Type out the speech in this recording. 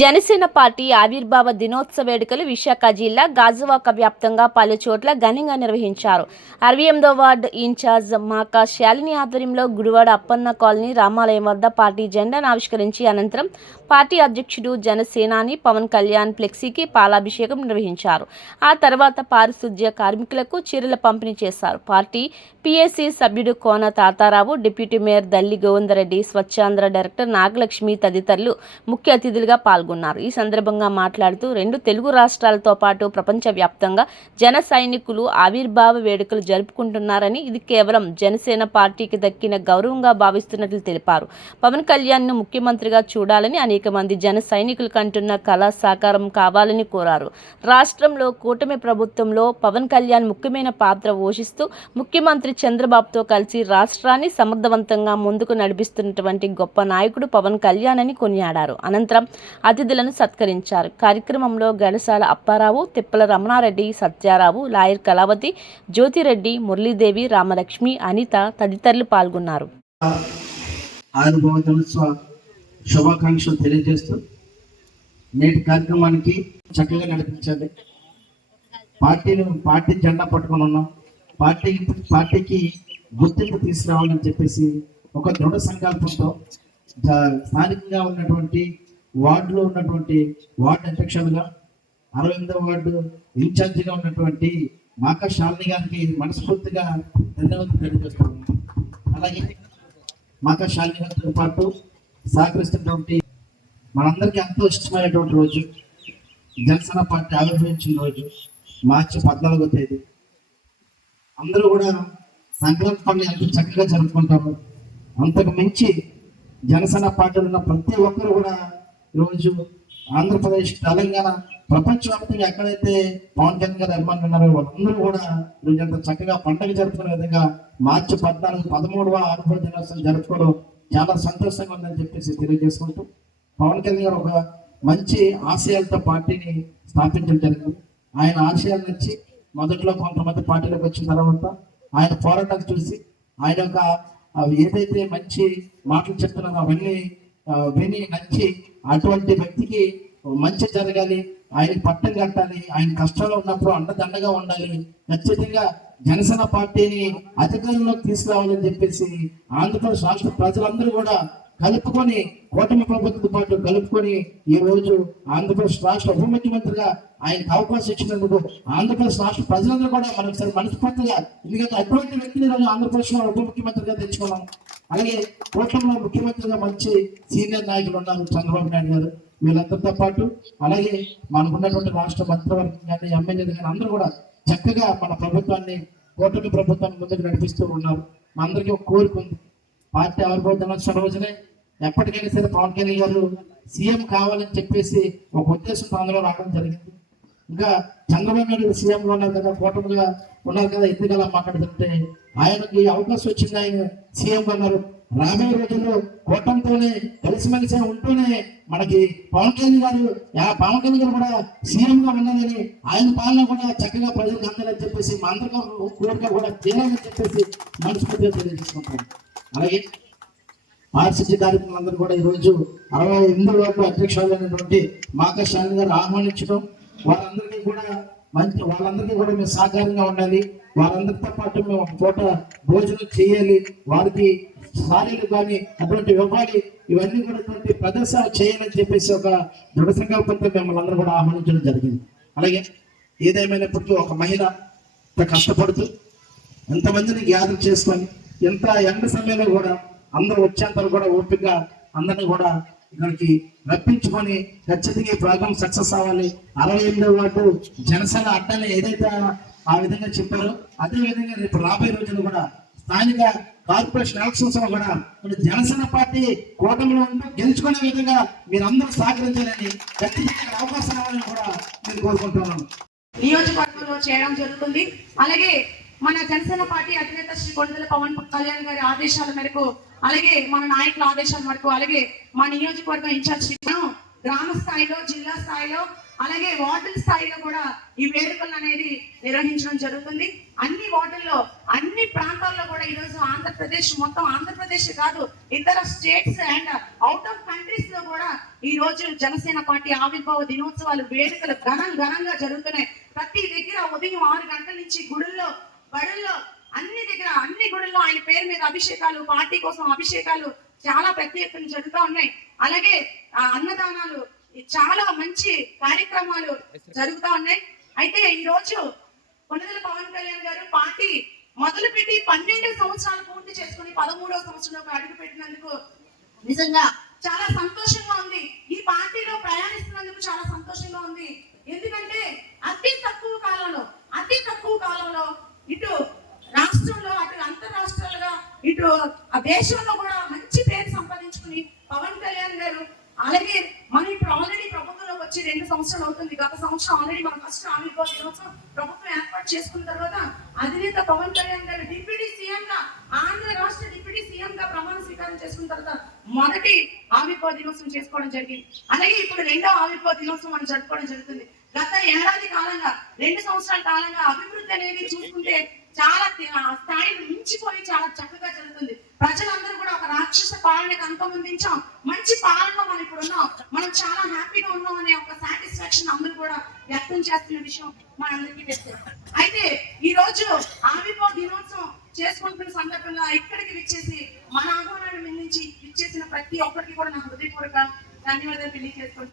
Janasena party ఆవిర్భావ దినోత్సవ వేడుకలు విశాఖ జిల్లా గాజువాక వ్యాప్తంగా పలు చోట్ల ఘనంగా నిర్వహించారు. 68వ వార్డు ఇన్ఛార్జ్ మాకా శాలిని ఆధ్వర్యంలో గుడివాడ అప్పన్న కాలనీ రామాలయం వద్ద పార్టీ జెండాను ఆవిష్కరించి అనంతరం పార్టీ అధ్యక్షుడు జనసేనాని పవన్ కళ్యాణ్ ఫ్లెక్సీకి పాలాభిషేకం నిర్వహించారు. ఆ తర్వాత పారిశుధ్య కార్మికులకు చీరల పంపిణీ చేశారు. పార్టీ పిఎస్సి సభ్యుడు Kona Tatarao, deputy mayor Dalli Govindareddy, Swachhandhra director Nagalakshmi తదితరులు ముఖ్య అతిథులుగా పాల్గొన్నారు. ఈ సందర్భంగా మాట్లాడుతూ 2 తెలుగు రాష్ట్రాలతో పాటు ప్రపంచవ్యాప్తంగా జన సైనికులు ఆవిర్భావ వేడుకలు జరుపుకుంటున్నారని, ఇది కేవలం జనసేన పార్టీకి దక్కిన గౌరవంగా భావిస్తున్నట్లు తెలిపారు. పవన్ కళ్యాణ్ను ముఖ్యమంత్రిగా చూడాలని అనేక మంది జన సైనికులు కంటున్న కళ సాకారం కావాలని కోరారు. రాష్ట్రంలో కూటమి ప్రభుత్వంలో పవన్ కళ్యాణ్ ముఖ్యమైన పాత్ర పోషిస్తూ ముఖ్యమంత్రి చంద్రబాబుతో కలిసి రాష్ట్రాన్ని సమర్థవంతంగా ముందుకు నడిపిస్తున్నటువంటి గొప్ప నాయకుడు పవన్ కళ్యాణ్ అని కొనియాడారు. అనంతరం అతిథులను సత్కరించారు. కార్యక్రమంలో గడసాల అప్పారావు, తిప్పల రమణారెడ్డి, సత్యారావు, లాయర్ కళావతి, జ్యోతిరెడ్డి, మురళీదేవి, రామలక్ష్మి, అనిత తదితరులు పాల్గొన్నారు. శుభాకాంక్షలు తెలియజేస్తూ నేటి కార్యక్రమానికి చక్కగా నడిపించాలి. పార్టీ జెండా పట్టుకుని ఉన్నాం. పార్టీకి గుర్తింపు తీసుకురావాలని చెప్పేసి ఒక దృఢ సంకల్పంతో స్థానికంగా ఉన్నటువంటి వార్డులో ఉన్నటువంటి వార్డు అధ్యక్షులుగా 68వ వార్డు ఇన్ఛార్జిగా ఉన్నటువంటి మాకా శాలిని గారికి మనస్ఫూర్తిగా ధన్యవాదాలు తెలియజేస్తాము. అలాగే మాకా శాలిని గారితో పాటు సహకరిస్తున్నటువంటి మనందరికీ ఎంతో ఇష్టమైనటువంటి రోజు జనసేన పార్టీ ఆవిర్భవించిన రోజు మార్చి 14వ తేదీ. అందరూ కూడా సంక్రాంతి పండుగ ఎంతో చక్కగా జరుపుకుంటాము. అంతకు మించి జనసేన పార్టీలో ఉన్న ప్రతి ఒక్కరు కూడా ఈరోజు ఆంధ్రప్రదేశ్, తెలంగాణ, ప్రపంచవ్యాప్తంగా ఎక్కడైతే పవన్ కళ్యాణ్ గారు అభిమానులు ఉన్నారో వాళ్ళందరూ కూడా ఈరోజు అంత చక్కగా పండుగ జరుపుకునే విధంగా మార్చి 14, 13వ ఆవిర్భావ దినోత్సవం జరుపుకోవడం చాలా సంతోషంగా ఉందని చెప్పేసి తెలియజేసుకుంటూ, పవన్ కళ్యాణ్ గారు ఒక మంచి ఆశయాలతో పార్టీని స్థాపించడం జరిగింది. ఆయన ఆశయాల నుంచి మొదట్లో కొంతమంది పార్టీలోకి వచ్చిన తర్వాత ఆయన పోరాటాలు చూసి ఆయన యొక్క ఏదైతే మంచి మాటలు చెప్తున్నారో అవన్నీ విని నచ్చి అటువంటి వ్యక్తికి మంచి జరగాలి, ఆయన పట్టం కట్టాలి, ఆయన కష్టాలు ఉన్నప్పుడు అండదండగా ఉండాలి, ఖచ్చితంగా జనసేన పార్టీని అధికారంలోకి తీసుకురావాలని చెప్పేసి ఆంధ్రప్రదేశ్ రాష్ట్ర ప్రజలందరూ కూడా కలుపుకొని, కూటమి ప్రభుత్వంతో పాటు కలుపుకొని ఈ రోజు ఆంధ్రప్రదేశ్ రాష్ట్ర ఉప ముఖ్యమంత్రిగా ఆయనకు అవకాశం ఇచ్చినందుకు ఆంధ్రప్రదేశ్ రాష్ట్ర ప్రజలందరూ కూడా మనకు మనస్ఫూర్తిగా, ఎందుకంటే అటువంటి వ్యక్తిని ఆంధ్రప్రదేశ్ లో ఉప ముఖ్యమంత్రిగా తెచ్చుకున్నాం. అలాగే కూటమిలో ముఖ్యమంత్రిగా మంచి సీనియర్ నాయకులు ఉన్నారు, చంద్రబాబు నాయుడు గారు. వీళ్ళందరితో పాటు అలాగే మనకున్నటువంటి రాష్ట్ర మంత్రివర్గం కానీ, ఎమ్మెల్యేలు కానీ అందరూ కూడా చక్కగా మన ప్రభుత్వాన్ని, కూటమి ప్రభుత్వాన్ని ముందుకు నడిపిస్తూ ఉన్నారు. మా అందరికీ ఒక కోరిక ఉంది. పార్టీ ఆవిర్భావ దినోత్సవం రోజునే ఎప్పటికైనా సరే పవన్ కళ్యాణ్ గారు సీఎం కావాలని చెప్పేసి ఒక ఉద్దేశంతో అందులో రావడం జరిగింది. ఇంకా చంద్రబాబు నాయుడు సీఎంగా ఉన్నారు కదా, కూటమిగా ఉన్నారు కదా, ఎందుకలా మాట్లాడుతుంటే ఆయనకి అవకాశం వచ్చింది, ఆయన సీఎంగా ఉన్నారు. రాబోయే రోజుల్లో కూటమితోనే కలిసిమెలిసి ఉంటూనే మనకి పవన్ కళ్యాణ్ గారు కూడా సీఎంగా ఉన్నదని, ఆయన పాలన కూడా చక్కగా ప్రజలకు అందాలని చెప్పేసి మా అందరికీ కోరిక కూడా చేయాలని చెప్పేసి మనస్ఫూర్తిగా తెలియజేసుకుంటాం. అలాగే పారిశుద్ధ్య కార్యక్రమాలందరూ కూడా ఈరోజు 68వ వార్డు అధ్యక్షులైనటువంటి మాకా శాలిని గారు ఆహ్వానించడం, వాళ్ళందరికీ కూడా మేము సహకారంగా ఉండాలి, వాళ్ళందరితో పాటు మేము ఒక పూట భోజనం చేయాలి, వారికి సారీలు కానీ అటువంటి ఇవ్వాలి, ఇవన్నీ కూడా ప్రదర్శన చేయాలని చెప్పేసి ఒక దృఢ సంకల్పంతో మిమ్మల్ని అందరూ కూడా ఆహ్వానించడం జరిగింది. అలాగే ఏదేమైనప్పటికీ ఒక మహిళ కష్టపడుతూ ఎంతమందిని గ్యాదర్ చేసుకొని, ఎంత ఎండ సమయంలో కూడా అందరూ వచ్చేంత కూడా ఓపిక అందరినీ కూడా ఇక్కడికి రప్పించుకొని ఖచ్చితంగా ఈ ప్రోగ్రామ్ సక్సెస్ అవ్వాలి. 68వ వార్డు జనసేన అడ్డాన్ని ఏదైతే ఆ విధంగా చెప్పారో అదే విధంగా రేపు రాబోయే రోజులు కూడా స్థానిక కార్పొరేషన్ ఎలక్షన్స్ లో కూడా జనసేన పార్టీ కూటమిలో ఉంటూ గెలుచుకునే విధంగా మీరందరూ సహకరించాలని, ఖచ్చితంగా అవకాశం రావాలని కూడా నేను కోరుకుంటున్నాను. నియోజకవర్గంలో చేయడం జరుగుతుంది. అలాగే మన జనసేన పార్టీ అధినేత శ్రీ కొణిదెల పవన్ కళ్యాణ్ గారి ఆదేశాల మేరకు, అలాగే మన నాయకుల ఆదేశాల మేరకు, అలాగే మా నియోజకవర్గం ఇన్ఛార్జ్ గ్రామ స్థాయిలో, జిల్లా స్థాయిలో అలాగే వార్డుల స్థాయిలో కూడా ఈ వేడుకలు అనేది నిర్వహించడం జరుగుతుంది. అన్ని వార్డుల్లో అన్ని ప్రాంతాల్లో కూడా ఈరోజు ఆంధ్రప్రదేశ్, మొత్తం ఆంధ్రప్రదేశ్ కాదు, ఇతర states and out of countries లో కూడా ఈ రోజు జనసేన పార్టీ ఆవిర్భావ దినోత్సవాలు వేడుకలు ఘనంగా జరుగుతున్నాయి. ప్రతి దగ్గర ఉదయం 6 గంటల నుంచి గుడుల్లో, బడుల్లో, అన్ని గుడుల్లో ఆయన పేరు మీద అభిషేకాలు, పార్టీ కోసం అభిషేకాలు చాలా పెద్ద ఎత్తున జరుగుతూ ఉన్నాయి. అలాగే అన్నదానాలు, చాలా మంచి కార్యక్రమాలు జరుగుతూ ఉన్నాయి. అయితే ఈ రోజు కొణిదెల పవన్ కళ్యాణ్ గారు పార్టీ మొదలుపెట్టి 12 సంవత్సరాలు పూర్తి చేసుకుని 13వ సంవత్సరంలోకి అడుగు పెట్టినందుకు నిజంగా చాలా సంతోషంగా ఉంది. ఈ పార్టీలో ప్రయాణిస్తున్నందుకు చాలా సంతోషంగా ఉంది. ఎందుకంటే అతి తక్కువ కాలంలో ఇటు రాష్ట్రంలో, అటు అంతర్రాష్ట్రాలుగా, ఇటు ఆ దేశంలో కూడా మంచి పేరు సంపాదించుకుని పవన్ కళ్యాణ్ గారు, అలాగే మనం ఇప్పుడు ఆల్రెడీ ప్రభుత్వంలోకి వచ్చి 2 సంవత్సరాలు అవుతుంది. గత సంవత్సరం ఆల్రెడీ మనం ఫస్ట్ ఆవిర్భావ దినోత్సవం ప్రభుత్వం ఏర్పాటు చేసుకున్న తర్వాత అధినేత పవన్ కళ్యాణ్ గారు డిప్యూటీ సీఎం గా, ఆంధ్ర రాష్ట్ర డిప్యూటీ సీఎం గా ప్రమాణ స్వీకారం చేసుకున్న తర్వాత మొదటి ఆవిర్భావ దినోత్సవం చేసుకోవడం జరిగింది. అలాగే ఇప్పుడు 2వ ఆవిర్భావ దినోత్సవం మనం జరుపుకోవడం జరుగుతుంది. గత ఏడాది కాలంగా, 2 సంవత్సరాల కాలంగా అభివృద్ధి అనేది చూసుకుంటే చాలా స్థాయిని మించిపోయి చాలా చక్కగా జరుగుతుంది. ప్రజలందరూ కూడా ఒక రాక్షస పాలనకు అంతమొందించాం, మంచి పాలనలో మనం ఇప్పుడు ఉన్నాం, మనం చాలా హ్యాపీగా ఉన్నాం అనే ఒక సాటిస్ఫాక్షన్ అందరూ కూడా వ్యక్తం చేస్తున్న విషయం మనందరికీ తెలుసు. అయితే ఈ రోజు ఆవిర్భావ దినోత్సవం చేసుకుంటున్న సందర్భంగా ఇక్కడికి విచ్చేసి మన ఆహ్వానాన్ని మించి విచ్చేసిన ప్రతి ఒక్కరికి కూడా నా హృదయపూర్వక ధన్యవాదాలు తెలియజేసుకుంటున్నాను.